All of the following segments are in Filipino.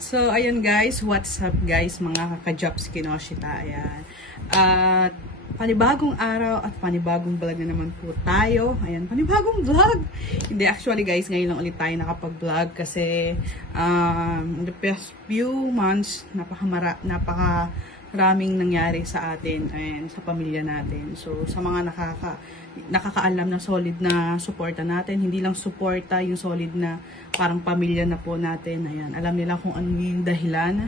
So, ayun guys, what's up guys, mga kaka-jobs Kinoshita, ayan. At panibagong araw at panibagong vlog na naman po tayo. Ayan, panibagong vlog. Hindi, actually guys, ngayon lang ulit tayo nakapag-vlog kasi in the past few months, napakaraming nangyari sa atin and sa pamilya natin. So, sa mga nakakaalam na solid na suporta natin, hindi lang suporta, yung solid na parang pamilya na po natin. Ayan, alam nila kung ano yung dahilan.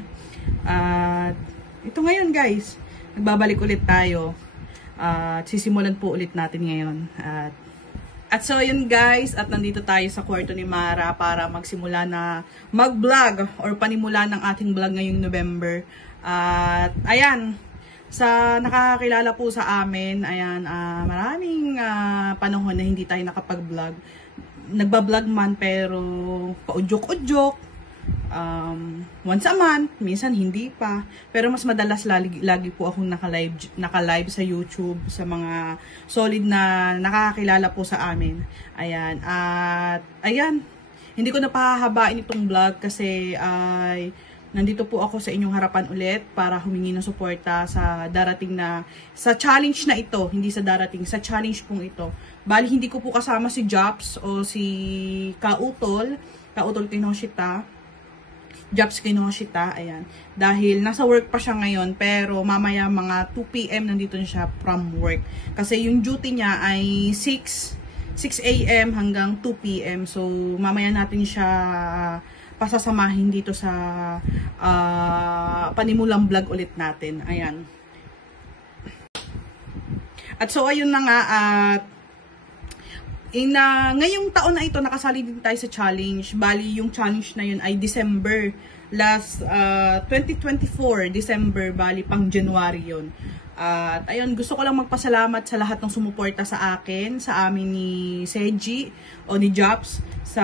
At ito ngayon guys, nagbabalik ulit tayo. At sisimulan po ulit natin ngayon. At so yun guys, at nandito tayo sa kwarto ni Mara para magsimula na mag-vlog or panimula ng ating vlog ngayong November. At ayan, sa nakakakilala po sa amin, ayan, maraming panahon na hindi tayo nakapag-vlog. Nagba-vlog man pero paudyok-udyok. Once a month, minsan hindi pa. Pero mas madalas lagi po akong naka-live sa YouTube sa mga solid na nakakakilala po sa amin. Ayan. At ayan, hindi ko na pahahabain itong vlog kasi nandito po ako sa inyong harapan ulit para humingi ng suporta sa darating na, sa challenge na ito, hindi sa darating, sa challenge pong ito. Bali, hindi ko po kasama si Jobs o si Kautol Kinoshita, Jobs Kinoshita, ayan. Dahil nasa work pa siya ngayon, pero mamaya mga 2 PM nandito na siya from work. Kasi yung duty niya ay 6 AM hanggang 2 PM. So, mamaya natin siya pasasamahin dito sa panimulang vlog ulit natin. Ayan. At so, ayun na nga, at ngayong taon na ito, nakasali din tayo sa challenge. Bali, yung challenge na yun ay December. Last 2024, December, bali pang January yun. At ayun, gusto ko lang magpasalamat sa lahat ng sumuporta sa akin, sa amin ni Seji o ni Jobs, sa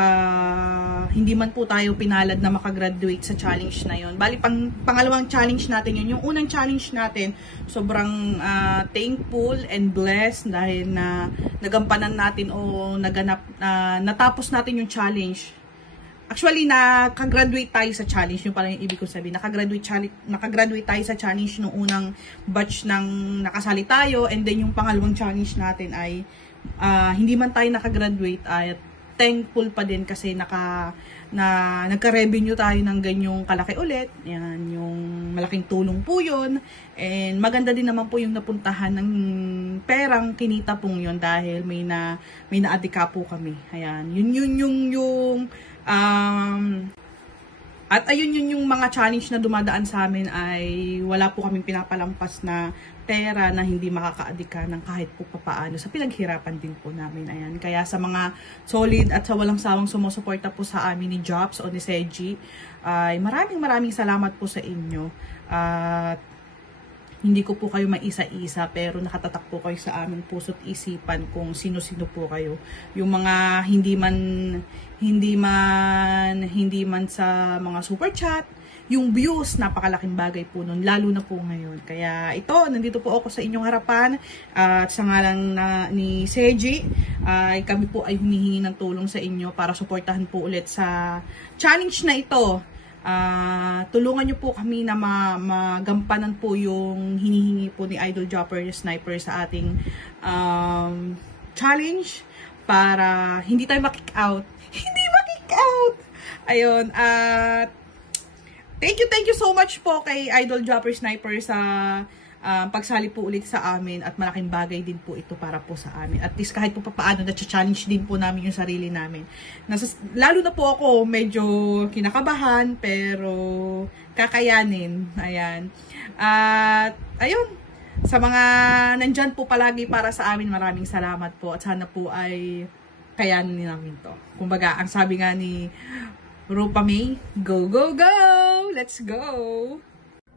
hindi man po tayo pinalad na makagraduate sa challenge na yun. Bali, pangalawang challenge natin yun. Yung unang challenge natin, sobrang thankful and blessed dahil na nagampanan natin o natapos natin yung challenge. Actually, nakagraduate tayo sa challenge, yung pala yung ibig kong sabihin. Nakagraduate tayo sa challenge nung unang batch ng nakasali tayo, and then yung pangalawang challenge natin ay hindi man tayo nakagraduate, ay thankful pa din kasi nagka-revenue tayo ng ganyong kalaki ulit. Yan, yung malaking tulong po yun. And maganda din naman po yung napuntahan ng perang kinita pong yun dahil may naadika po kami. Ayan, yung at ayun yung mga challenge na dumadaan sa amin ay wala po kaming pinapalampas na pera na hindi makakaadika ng kahit po papaano sa pinaghirapan din po namin. Ayan. Kaya sa mga solid at sa walang sawang sumusuporta po sa amin ni Jobs o ni Seji, ay maraming salamat po sa inyo. At hindi ko po kayo maisa-isa pero nakatatak po kayo sa aming puso't isipan kung sino-sino po kayo. Yung mga hindi man sa mga super chat, yung views, napakalaking bagay po nun, lalo na po ngayon. Kaya ito, nandito po ako sa inyong harapan at sa ngalan ni Seji, ay kami po ay humihingi ng tulong sa inyo para suportahan po ulit sa challenge na ito. Tulungan nyo po kami na magampanan po yung hinihingi po ni Idol Jopper Sniper sa ating challenge para hindi tayo makick out. Hindi makick out! Ayun, at thank you so much po kay Idol Jopper Sniper sa pagsali po ulit sa amin at malaking bagay din po ito para po sa amin. At least kahit po papaano na-challenge din po namin yung sarili namin. Lalo na po ako medyo kinakabahan pero kakayanin. Ayan. At ayun, sa mga nandyan po palagi para sa amin, maraming salamat po at sana po ay kayanin namin to. Kumbaga, ang sabi nga ni Rupa May, go, go, go! Let's go!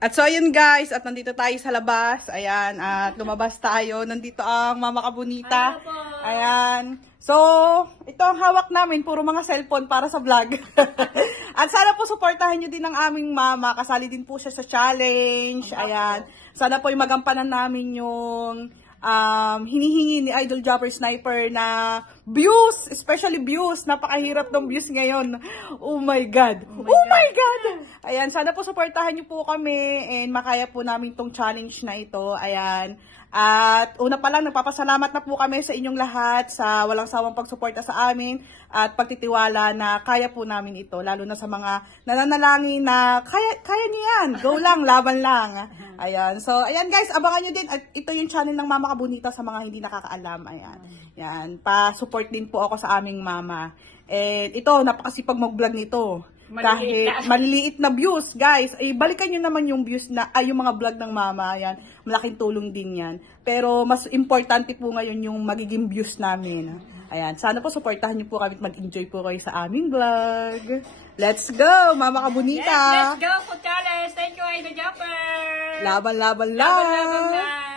At so, ayun guys, at nandito tayo sa labas. Ayan, at lumabas tayo. Nandito ang Mama Kabunita. Ayan. So, ito ang hawak namin. Puro mga cellphone para sa vlog. At sana po supportahan nyo din ang aming mama. Kasali din po siya sa challenge. Ayan. Sana po yung magampanan namin yung hinihingi ni Idol Jopper Sniper na views, especially views. Napakahirap ng views ngayon. Oh my God. Oh my God. Ayan, sana po supportahan niyo po kami and makaya po namin tong challenge na ito. Ayan. At una pa lang, nagpapasalamat na po kami sa inyong lahat sa walang sawang pagsuporta sa amin at pagtitiwala na kaya po namin ito. Lalo na sa mga nananalangin na kaya niyo yan. Go lang, laban lang. Ayan. So, ayan guys, abangan nyo din. At ito yung channel ng Mama Kabunita sa mga hindi nakakaalam. Ayan. Yan. Pa-support din po ako sa aming mama. And ito, napakasipag mag-vlog nito. Kahit maliliit na views, guys, ay balikan nyo naman yung views na, yung mga vlog ng mama, yan, malaking tulong din yan. Pero mas importante po ngayon yung magiging views namin. Ayan, sana po supportahan nyo po kami at mag-enjoy po kayo sa aming vlog. Let's go, Mama Kabunita! Yes, let's go, Putales! Thank you, Idol Jumper! Laban, laban, laban! Laban, laban, laban!